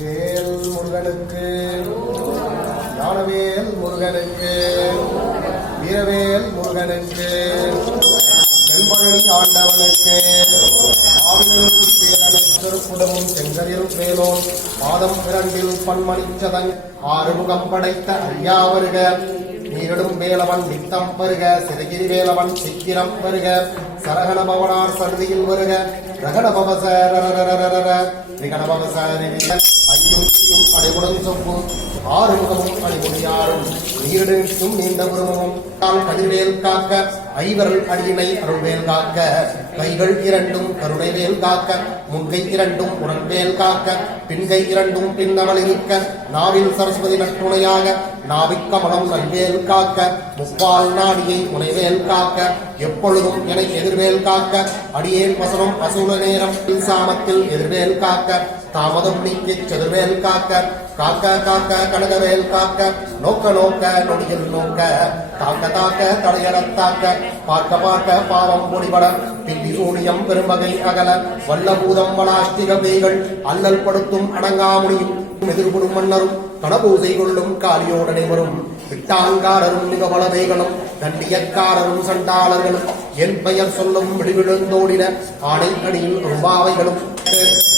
வேல் முருகனுக்கு, ஞானவேல் முருகனுக்கு, வீரவேல் முருகனுக்கு, தென்பழனி ஆண்டவனுக்கு, திருப்புடமும் செங்கரில் வேலோன் பாதம் இரண்டில் பன்மணிச்சதன் ஆறுமுகம் படைத்த ஐயா வருக. நீரிடும் வேலவன் நித்தம் வருக. சிறகிரி வேலவன் சித்திரம் வருக. சரகண பவனார் சருதியில் வருக. ரகண பவச விகணபவச ஐயும் அடைவுடன் சொப்பும் ஆறுமுகமும் அடிமுடியாரும் நீரிடும் நீண்ட உருவமும் கதிர்வேல் காக்க ஐவரல் அடியினை அருள்வேல் காக்க கைகள் இரண்டும் கருணைவேல் காக்க முன்கை இரண்டும் உடன்வேல் காக்க பின்கை இரண்டும் பின்னவள் இருக்க நாவில் சரஸ்வதி நட்டுணையாக நாவிக்கமலம் நல்வேல் காக்க முப்பால் நாடியை உனைவேல் காக்க எப்பொழுதும் என எதிர்வேல் காக்க அடியேன் வசனம் அசூல நேரம் சாமத்தில் எதிர்வேல் காக்க தாமதம் நீக்கி செதிர்வேல் காக்க காக்க காக்க கனகவேல் காக்க நோக்க நோக்க நொடியில் நோக்க தாக்க தாக்க தடையறத்தாக்க பார்க்க பார்க்க பாவம் பொடிபட பில்லி சூனியம் பெரும்பகை அகல வல்லபூதம் வளாஷ்டிக வேய்கள் அல்லல் படுத்தும் அடங்காமுடியும் எதிர்படும் மன்னரும் கணபூசை கொள்ளும் காலியோடனை வரும் விட்டாங்காரரும் மிக பலவைகளும் தண்டியக்காரரும் சண்டாளர்களும் என் பெயர் சொல்லும் விடுவிழுந்தோடின ஆணை அடியில் ரூபாவைகளும்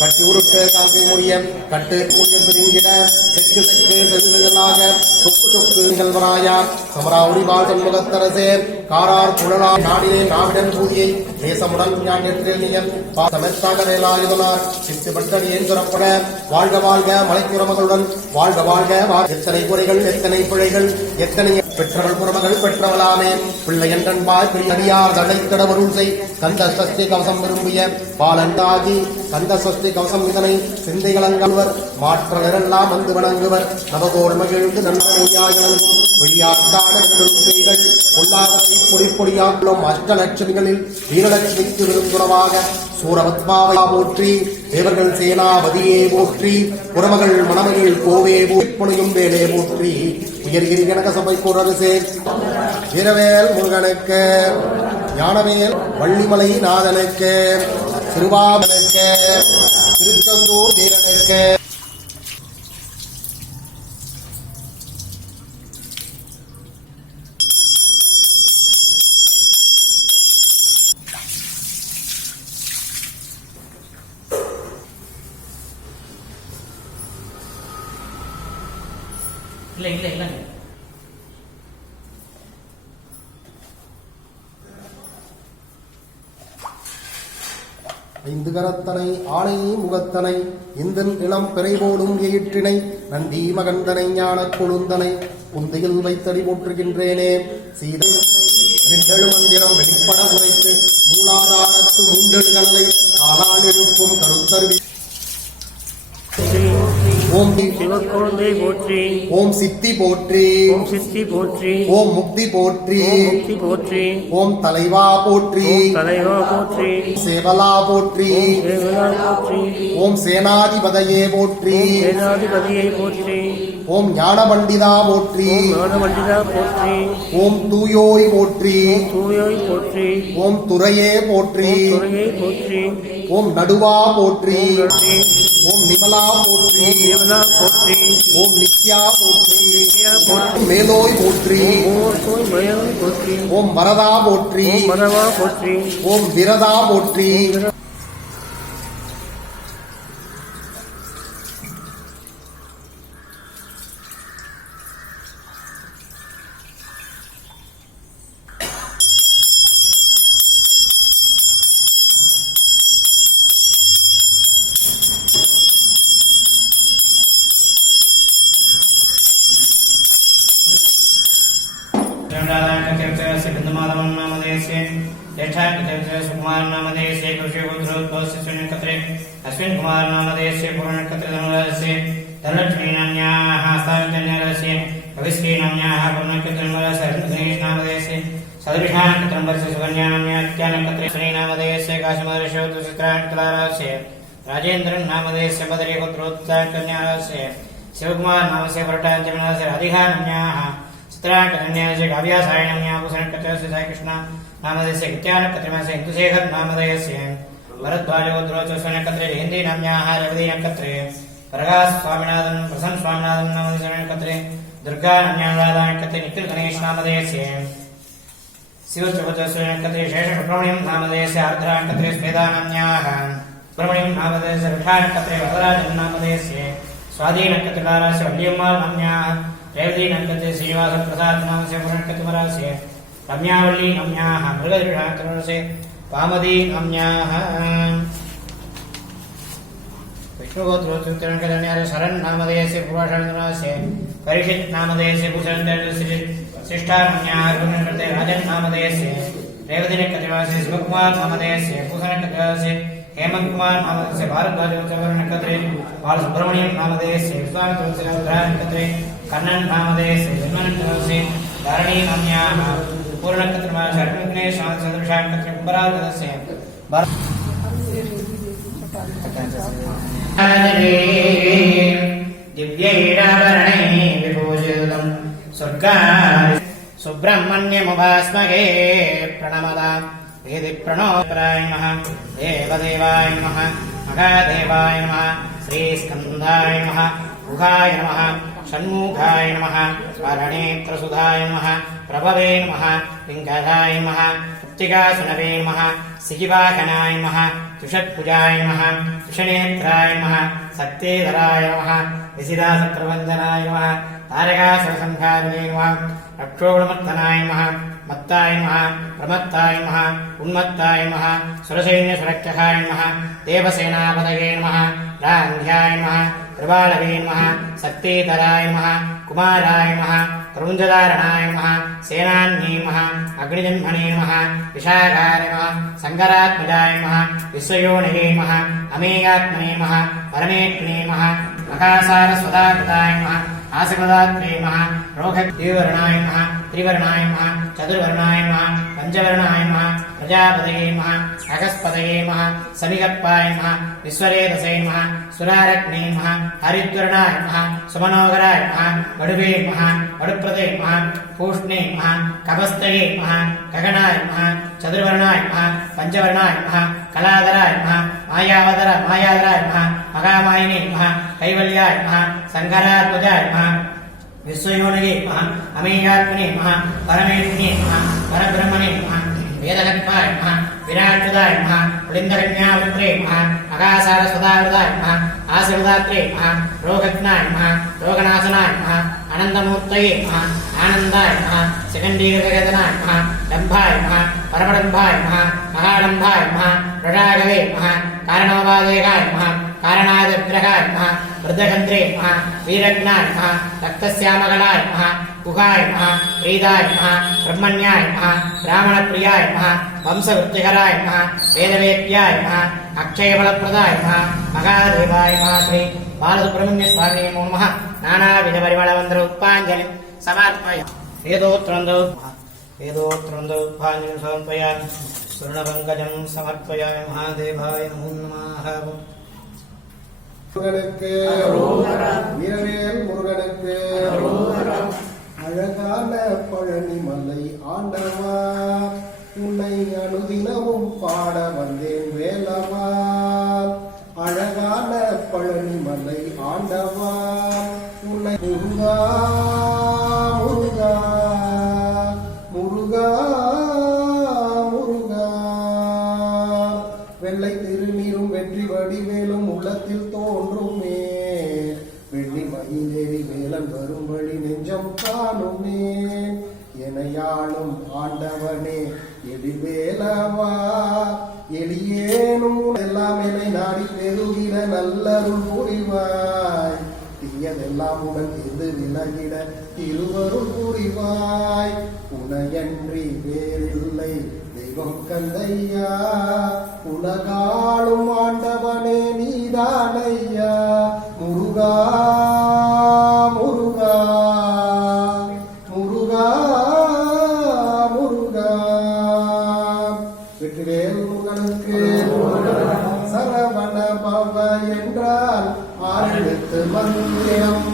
கட்டி உருட்டு காக்கை முடிய கட்டு கூடிய பிரிங்கிட செக்கு செக்கு செல்லுகளாக சொக்கு சொக்கு நிகழ்வராயா சமரா உரிவாள் சண்முகத்தரசே காரார் குழலா நாடிலே நாவிடன் கூதியை தேசமுடன் ஞான் நெற்றியல் பாசமெத்தாக வேலாயுதனார் சித்து பட்டடியேன் சுரப்பட வாழ்க வாழ்க மலைக்குறமகளுடன் வாழ்க வாழ்க எத்தனை குறைகள் எத்தனை பிழைகள் எத்தனை பெற்றவள் புறமகள் பெற்றவளாமே பிள்ளை என்றன்பாய் பிரியடியார் தடைத்தட வருள் செய் கந்த சஷ்டி கவசம் விரும்பிய பாலண்டாகி கந்த சஷ்டி கவசம் இதனை சிந்தைகளங்கவர் மாற்றவரெல்லாம் வந்து வணங்குவர் நவகோள் மகிழ்ந்து நன்மையாயிழங்கும் வெளியாட்டான பெய்கள் பொல்லாதவை பொடிப்பொடியாக்கும் அஷ்டலட்சுமிகளில் வீரலட்சுமிக்கு விருந்துறவாக சூரபத்மாவை போற்றி தேவர்கள் சேனாபதியே போற்றி புறமகள் மணமகள் கோவே போற்றியும் வேலே போற்றி உயர்கிரி கனக சபை கூறரசே வீரவேல் முருகனுக்கு, ஞானவேல் வள்ளிமலை நாதனுக்கு, திருவாமனுக்கு, திருச்செந்தூர் வீரனுக்கு. இல்லை இல்லை இல்லைங்க. ஐந்து கரத்தனை ஆணை முகத்தனை இந்தன் இளம் பிறைபோடும் எயிற்றினை நந்தி மகந்தனை ஞான கொழுந்தனை குந்தையில் வைத்தடி போற்றுகின்றேனே சீதை விண்டெழு மந்திரம் வெளிப்பட உரைத்து மூலாதாரத்து மூண்டெழுகளை காலால் எழுப்பும் கருத்தருவி ஓம் சிவக்கொழுந்தை போற்றி, ஓம் சித்தி போற்றி, ஓம் சித்தி போற்றி, ஓம் முக்தி போற்றி, முக்தி போற்றி, ஓம் தலைவா போற்றி, தலைவா போற்றி, சேவலா போற்றி, சேவலா போற்றி, ஓம் சேனாதிபதியே போற்றி, சேனாதிபதியே போற்றி, ஓம் ஞான பண்டிதா போற்றி, ஞான பண்டிதா போற்றி, ஓம் தூயோய் போற்றி, தூயோய் போற்றி, ஓம் துரையே போற்றி, துரையே போற்றி, ஓம் நடுவா போற்றி, ஓம் நிமலா போற்றி, நிமலா போற்றி, ஓம் நித்யா போற்றி, நித்யா போற்றி, மேலோய் போற்றி, ஓம் மேலோய் போற்றி, ஓம் வரதா போற்றி, ஓம் வரதா போற்றி, ஓம் விரதா போற்றி. अनुराधाकृत्यस्य बिन्दुमाधवं नामधेयस्य ज्येष्ठाकृत्यस्य सुकुमार नामधेयस्य कृष्यपुत्रोद्भवस्य सुनिकत्रे अश्विन कुमार नामधेयस्य पूर्णकत्रे धनुराजस्य धनलक्ष्मी नाम्याः हस्ताभिजन्यस्य कविश्री नाम्याः पूर्णकत्रे गणेश नामधेयस्य सदृशाकृत्रम्बरस्य सुकन्या नाम्यात्यानकत्रे श्री नामधेयस्य काशीमहर्षोत्तरचित्राण्कलारास्य राजेन्द्रन नामधेयस्य बदरीपुत्रोत्तरकन्यारास्य शिवकुमार नामस्य भट्टाचरणस्य राधिका नाम्याः चित्राण्कन्यास्य काव्यासाय नाम्याः भूषणकत्रस्य साईकृष्ण नामधेयस्य कृत्यानकत्रमस्य हिन्दुशेखर नामधेयस्य भरद्वाजोत्तरोत्सवनकत्रे जयन्ती नाम्याः रेवतीनकत्रे प्रकाश स्वामीनाथन प्रसन्न स्वामीनाथन नामधेयस्य दुर्गा नाम्याः राधानकत्रे निखिल गणेश नामधेयस्य शिवचोत्सवनकत्रे शेषसुब्रह्मण्यं नामधेयस्य आर्द्रानकत्रे स्वेदा नाम्याः सुब्रह्मण्यं नामधेयस्य विठानकत्रे वरदराजन नामधेयस्य स्वाधीनकत्रकारास्य वल्यम्माळ नाम्याः रेवतीनकत्रे श्रीनिवासप्रसाद नामस्य पूर्णकत्रमरास्य रम्यावल्ली नाम्याः मृगधीरानकत्रस्य पामदी नाम्याः विष्णुगोत्रोत्तरकन्याः शरण नामधेयस्य पूर्वाषाढस्य परीक्षित नामधेयस्य भूषणस्य शिष्ठा नाम्याः पूर्णकत्रे राजन नामधेयस्य रेवतीनकत्रस्य शिवकुमार नामधेयस्य भूषणकत्रस्य हेमंत कुमार नामधेयस्य भारद्वाजोत्सवनकत्रे बालसुब्रह्मण्यं नामधेयस्य विश्वामित्रोत्सवनकत्रे कन्नन नामधेयस्य जन्मनकत्रे धारणी नाम्याः पूर्णकत्रमास्य अर्जुनगणेश सदृशानकत्रे कुम्भराजस्य दिव्यैराभरणैः विभूषितं स्वर्गात् सुब्रह्मण्यमुपास्महे प्रणमदा वेदि प्रणोपराय नमः देवदेवाय नमः महादेवाय नमः श्रीस्कन्धाय नमः गुहाय नमः षण्मुखाय नमः स्मरणेत्रसुधाय नमः प्रभवे नमः पिङ्गलाय नमः कृत्तिकासुनवे नमः सिजिवाहनाय नमः तुषत्पुजाय नमः तुषनेत्राय नमः शक्तिधराय नमः विसिदासक्रवन्दनाय नमः तारकासुरसंहारिणे नमः रक्षोगुणमत्तनाय नमः मत्ताय नमः प्रमत्ताय नमः उन्मत्ताय नमः सुरसैन्यसुरक्षकाय नमः देवसेनापतये नमः रान्ध्याय नमः कृपालवे नमः शक्तिधराय नमः कुमाराय नमः करुञ्जदारणाय नमः सेनान्ये नमः अग्निजन्मने नमः विशाखाय नमः शङ्करात्मजाय नमः विश्वयोनिवे नमः अमेयात्मने नमः परमेत्मने नमः महासारस्वताकृताय नमः आसकृतात्मे नमः रोगद्विवर्णाय नमः त्रिवर्णाय नमः चतुर्वर्णाय नमः पञ्चवर्णाय नमः प्रजापतये नमः अगस्पतये नमः समिगप्पाय नमः विश्वरेतसे नमः सुरारग्ने नमः हरिद्वर्णाय नमः सुमनोहराय नमः वडुवे नमः वडुप्रदे नमः पूष्णे नमः कपस्तये नमः गगनाय नमः चतुर्वर्णाय नमः पञ्चवर्णाय नमः कलाधराय नमः मायाधराय नमः महामायिने नमः कैवल्याय नमः शङ्करात्मजाय नमः विश्वयोनिगे नमः अमेयात्मने नमः परमेत्मने नमः परब्रह्मणे नमः वेदगत्वाय नमः विराट्युदाय नमः पुलिन्दकन्यापुत्रे नमः अगासारस्वतावृताय नमः आशीर्वादात्रे नमः रोगघ्नाय नमः रोगनाशनाय नमः आनन्दमूर्तये नमः आनन्दाय नमः शिखण्डीगतगतनाय नमः डम्भाय नमः परमडम्भाय नमः महाडम्भाय नमः रडागवे नमः कारणोपादेकाय नमः कारणादिग्रहाय नमः वृद्धगन्त्रे नमः वीरज्ञाय नमः रक्तश्यामकलाय नमः गुहाय नमः प्रीदाय नमः ब्रह्मण्याय नमः ब्राह्मणप्रियाय नमः वंशवृत्तिकराय नमः वेदवेद्याय नमः अक्षयफलप्रदाय नमः महादेवाय नमः श्री बालसुब्रह्मण्यस्वामिने नमो नमः नानाविधपरिमलमन्त्र उत्पाञ्जलिं समर्पयामि वेदोत्तरन्दो उत्पाञ्जलिं समर्पयामि स्वर्णपङ्कजं समर्पयामि महादेवाय नमो नमः முருகனுக்கு வீரவேல் முருகனுக்கு அழகான பழனி மலை ஆண்டவா உன்னை அனுதினமும் பாட வந்தேன் வேலவா அழகான பழனி மலை ஆண்டவா உன்னை முருகா முருகா முருகா முருகா வெள்ளை திருநீரும் வெற்றி வடிவேலும் உள்ளத்தில் தோன்றுமே வெள்ளி மயிலேறி வேலன் வரும் வழி நெஞ்சம் காணுமே எனையாளும் ஆண்டவனே எழிவேலவா எளியேனும் எல்லாம் என்னை நாடி பெருகிற நல்லருள் புரிவாய் தீயதெல்லாம் உடன் எது விலகிட திருவருள் புரிவாய். உனையன்றி வேறில்லை தெய்வம் கந்தையா, உலகாளும் ஆண்டவனே நீதானையா. முருகா முருகா முருகா முருகா. வெற்றிவேல் முருகனுக்கு சரவண பவ என்றால் 6 எழுத்து மந்திரம்.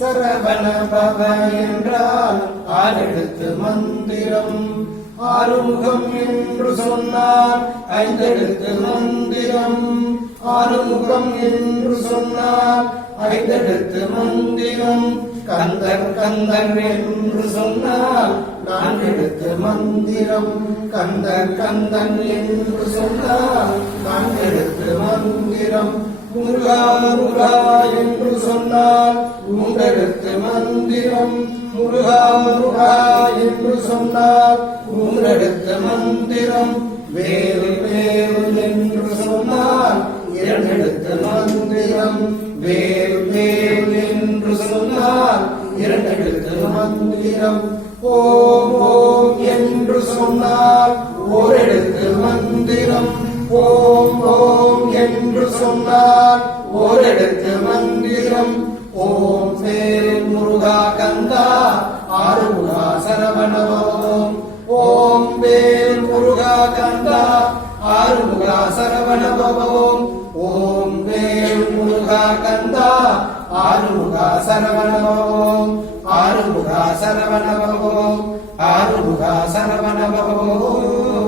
சரவண பவ என்றால் 6 எழுத்து மந்திரம். ஆறுமுகம் என்று சொன்னால் 5 எழுத்து மந்திரம். ஆறுமுகம் என்று சொன்னால் 5 எழுத்து மந்திரம். கந்தன் கந்தன் என்று சொன்னால் 4 எழுத்து மந்திரம். கந்தன் கந்தன் என்று சொன்னால் 4 எழுத்து மந்திரம். முருகா முருகா என்று சொன்னால் 3 எழுத்து மந்திரம். முருகா முருகா என்று சொன்னால் 3 எழுத்து மந்திரம். வேறு வேறு என்று சொன்னால் 2 எழுத்து மந்திரம். வேறு வேறு என்று சொன்னால் 2 எழுத்து மந்திரம். ஓம் ஓம் என்று சொன்னால் 1 எழுத்து மந்திரம். ஓம் ஓம் என்று சொன்னால் 1 எழுத்து மந்திரம். ஓம் வேல் முருகா கந்தா ஆறுமுகா சரவணபவம். ஓம் வேல் முருகா கந்தா ஆறுமுகா சரவணபவம். ஓம் வேல் முருகா கந்தா ஆறுமுகா சரவணபவம். ஆறுமுகா சரவணபவம். ஆறுமுகா சரவணபவம்.